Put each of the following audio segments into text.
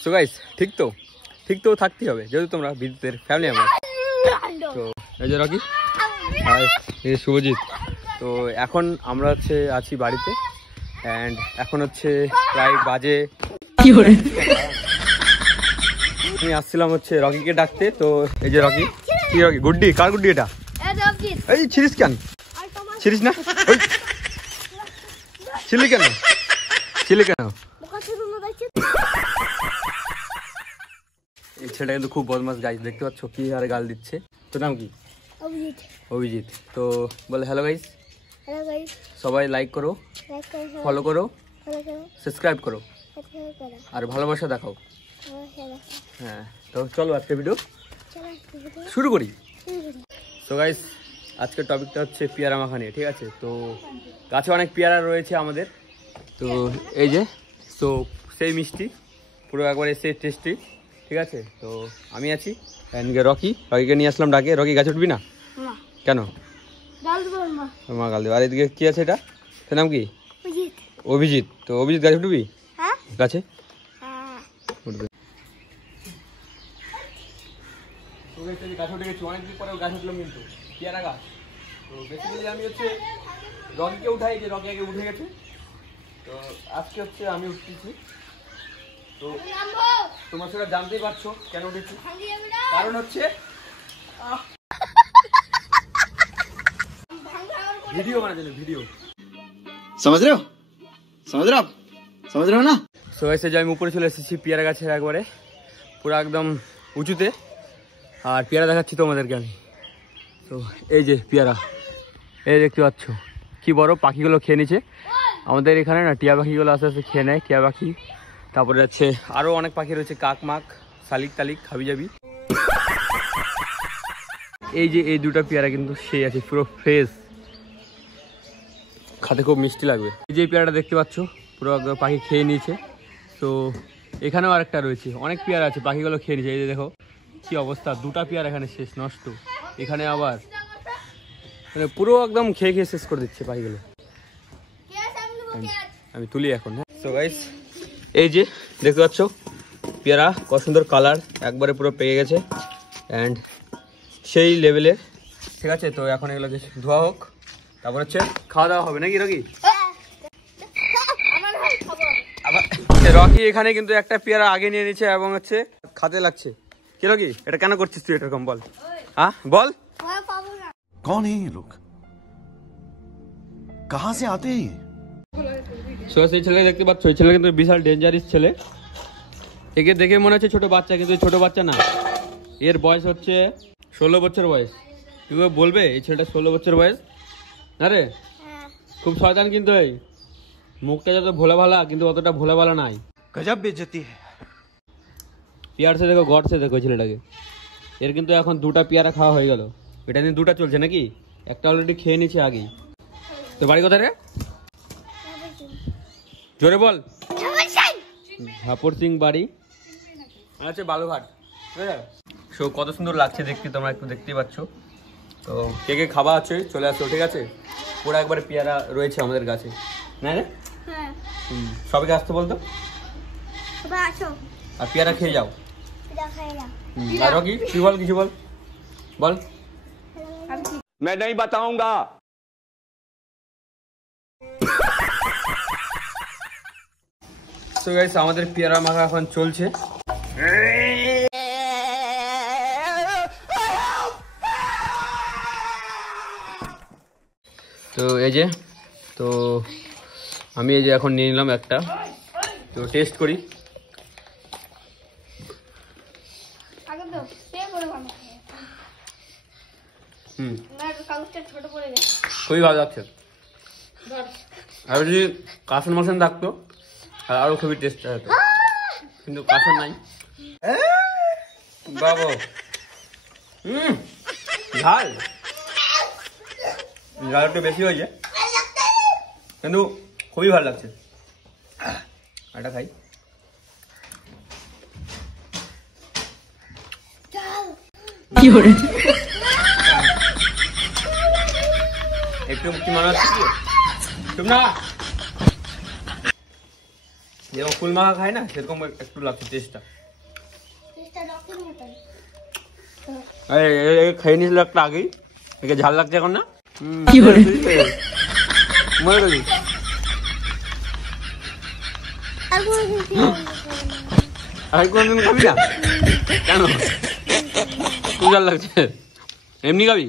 So guys ঠিক তো থাকতেই হবে যেহেতু তোমরা বিদ্যুতের ফ্যামিলি মেম্বার। তো এই যে রকি আর এই যে শুভজিৎ। তো এখন আমরা আছি বাড়িতে অ্যান্ড এখন প্রায় বাজে আমি আসছিলাম রকিকে ডাকতে। তো এই যে রকি, কি রকি গুড্ডি, কার গুড্ডি এটা? এই ছিড়িস কেন? ছিড়িস না, ছিলি কেন? এই ছেলেটা কিন্তু খুব বদমাস গাইস, দেখতে পাচ্ছ কি আরে গাল দিচ্ছে। তোর নাম কি? অভিজিৎ। তো বলে হ্যালো গাইস, সবাই লাইক করো, ফলো করো, সাবস্ক্রাইব করো আর ভালোবাসা দেখাও। হ্যাঁ তো চলো আজকে ভিডিও শুরু করি। তো গাইস আজকের টপিকটা পেয়ারা মাখা নিয়ে, ঠিক আছে? তো গাছে অনেক পেয়ারা রয়েছে আমাদের। তো এই যে তো সেই মিষ্টি পুরো একবারে সেই টেস্টি, ঠিক আছে? তো আমি আছি রকিকে নিয়ে আসলাম ডাকে। রকি গাছে উঠবি না কেন? মা গাল দেবে। আর এদিকে কি আছে এটা, তোর নাম কি? অভিজিৎ। তো অভিজিৎ গাছে উঠবি? গাছে উঠবে। গাছ উঠে গেছি অনেকদিন পরে, গাছ উঠলাম কিন্তু পেয়ারা গাছ। তো বেসিক্যালি আমি রকিকে উঠাই, যে রকি আগে উঠে গেছে। তো আজকে আমি উঠতেছি। তো তোমার সেটা জানতেই পারছো কেন উঠেছি, কারণ ভিডিও বানার জন্য। ভিডিও समझ रहे हो ना? সো এসে যে আমি উপরে চলে এসেছি পেয়ারা গাছের একবারে পুরো একদম উঁচুতে, আর পেয়ারা দেখাচ্ছি তোমাদেরকে আমি। তো এই যে পেয়ারা, এই দেখতে পাচ্ছ কি বড়, পাখিগুলো খেয়ে নিচ্ছে। আমাদের এখানে না টিয়া পাখিগুলো আস্তে আস্তে খেয়ে নেয়, টিয়া পাখি। তারপরে আরও অনেক পাখি রয়েছে, কাক মাক, শালিক টালিক, হাবি যাবি। এই যে এই দুটো পেয়ারা কিন্তু সেই আছে, পুরো ফ্রেশ, খাতে খুব মিষ্টি লাগবে। এই যে পেয়ারাটা দেখতে পাচ্ছ পুরো পাখি খেয়ে নিয়েছে। তো এখানেও আরেকটা রয়েছে, অনেক পেয়ারা আছে, পাখিগুলো খেয়ে নিয়েছে। এই যে দেখো কি অবস্থা, দুটা পেয়ারা এখানে শেষ, নষ্ট। এখানে আবার মানে পুরো একদম খেয়ে শেষ করে দিচ্ছে পাখিগুলো। আমি তুলি এখন। হ্যাঁ তো গাইস এই যে দেখতে পাচ্ছ পেয়ারা কত সুন্দর কালার, একবারে পুরো পেয়ে গেছে অ্যান্ড সেই লেভেলের, ঠিক আছে? তো এখন এগুলো ধোয়া হোক, তারপর খাওয়া দাওয়া হবে নাকি রকি? আবার রকি এখানে কিন্তু একটা পেয়ারা আগে নিয়ে নিচ্ছে এবং খাতে লাগছে। কি রকি এটা কেন করছিস তুই এরকম, বল? হ্যাঁ বল। कौन है ये लोग, कहां से आते हैं? সেই ছেলে দেখতে পাচ্ছ, এই ছেলে কিন্তু বিশাল ডেঞ্জারাস ছেলে। একে দেখে মনে হচ্ছে ছোট বাচ্চা, কিন্তু ছোট বাচ্চা না, এর বয়স 16 বছর বয়স। তুই বলবে এই ছেলেটা 16 বছর বয়স না রে? খুব শয়তান কিন্তু, এই মুখটা যত ভোলা ভালা কিন্তু অতটা ভোলা ভালা নাই। गजब बेइज्जती है। পেয়ারসে দেখো, গডসে দেখো ছেলেটাকে। এর কিন্তু এখন দুটা পেয়ারা খাওয়া হয়ে গেল, এটা নিয়ে দুটা চলছে নাকি? একটা অলরেডি খেয়ে নিচ্ছে আগেই। তো বাড়ি কোথায় রে? জোরে বল। ঝাপর সিং বাড়ি বালুঘাট। সো কত সুন্দর লাগছে দেখতে, তোমরা একটু দেখতেই পাচ্ছ। তো কে কে খাওয়া আছে চলে আসো, ঠিক আছে? পুরো একবারে পেয়ারা রয়েছে আমাদের গাছে, না রে? সবাইকে আসতে বলতো, আর পেয়ারা খেয়ে যাও। আর রকি তুই বল, কিছু বল। मैं नहीं बताऊंगा। তো গাইস আমাদের পেয়ারা মাখা এখন চলছে। তো এই যে তো আমি এই যে এখন নিয়ে নিলাম একটা, তো টেস্ট করি। খুবই ভালো যাচ্ছে। আর যদি কাসন মাসন থাকতো আরো খুবই টেস্ট হতো, কিন্তু কাসন নাই। বাবু ঝাল একটু বেশি হয়েছে, কিন্তু খুবই ভালো লাগছে। এটা খাই। একটু কি মনে হচ্ছে কি? চুপ না, যেরকম ফুল মাখা খায় না সেরকম একটু লাগছে টেস্টটা। খেয়ে নিয়েছিল একটা আগেই, একে ঝাল লাগছে এখন না। কি করে মনে করি আর কোনদিন খাবি না কেন? খুব ঝাল লাগছে, এমনি খাবি?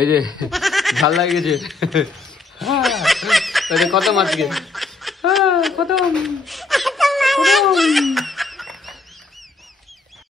এই যে ঝাল লাগে গেছে কত মাছ, কত